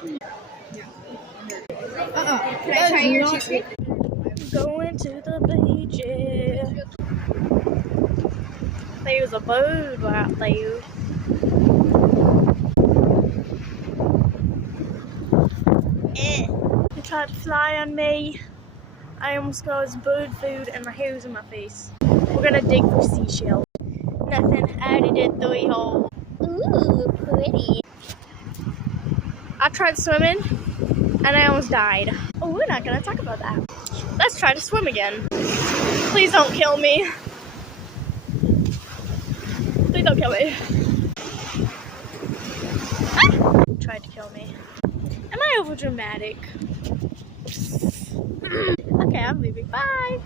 Can I try your cheesecake? Going to the beach. There's a bird right there. He tried to fly on me. I almost got his bird food and my hair's in my face. We're gonna dig for seashells. Nothing. I already did 3 holes. Ooh, pretty. I tried swimming and I almost died. Oh, we're not gonna talk about that. Let's try to swim again. Please don't kill me. Please don't kill me. Ah! Tried to kill me. Am I over dramatic? Okay, I'm leaving. Bye.